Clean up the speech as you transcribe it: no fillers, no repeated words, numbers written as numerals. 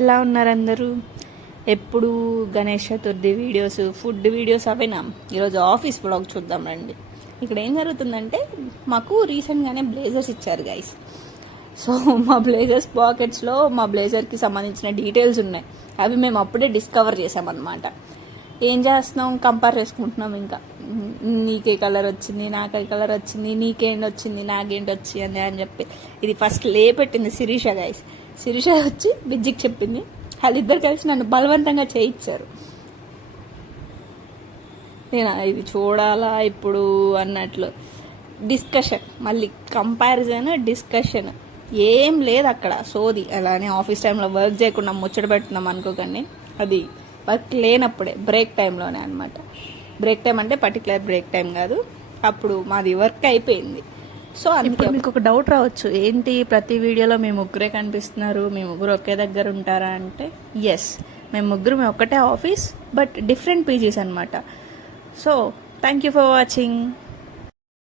ఎలా ఉన్నారు అందరూ? ఎప్పుడు Ganesh Chaturthi videos, food videos అవేనా? ఈరోజు ఆఫీస్ బ్లాగ్ చూద్దాం రండి. ఇక్కడ ఏం జరుగుతుందంటే మాకు రీసెంట్గానే బ్లేజర్స్ ఇచ్చారు గైస్. సో మా బ్లేజర్స్ పాకెట్స్లో మా బ్లేజర్కి సంబంధించిన డీటెయిల్స్ ఉన్నాయి. అవి మేము అప్పుడే డిస్కవర్ చేసామన్నమాట. ఏం చేస్తున్నాం, కంపేర్ చేసుకుంటున్నాం. ఇంకా నీకే కలర్ వచ్చింది, నాకే కలర్ వచ్చింది, నీకేంటి వచ్చింది, నాకేంటి వచ్చింది అని చెప్పి ఇది ఫస్ట్ లేపెట్టింది శిరీష గైస్. శిరీష వచ్చి బిజ్జికి చెప్పింది. వాళ్ళిద్దరు కలిసి నన్ను బలవంతంగా చేయించారు. నేను ఇది చూడాలా ఇప్పుడు అన్నట్లు డిస్కషన్, మళ్ళీ కంపారిజన్, డిస్కషన్ ఏం లేదు అక్కడ. సోది అలానే ఆఫీస్ టైంలో వర్క్ చేయకుండా ముచ్చట పెడుతున్నాం అనుకోకండి. అది వర్క్ లేనప్పుడే, బ్రేక్ టైంలోనే అనమాట. బ్రేక్ టైం అంటే పర్టికులర్ బ్రేక్ టైం కాదు, అప్పుడు మాది వర్క్ అయిపోయింది. సో అందుకే మీకు ఒక డౌట్ రావచ్చు, ఏంటి ప్రతి వీడియోలో మీ ముగ్గురే కనిపిస్తున్నారు, మీ ముగ్గురు ఒకే దగ్గర ఉంటారా అంటే ఎస్, మేము ముగ్గురు ఒకటే ఆఫీస్ బట్ డిఫరెంట్ పీజీస్ అనమాట. So thank you for watching.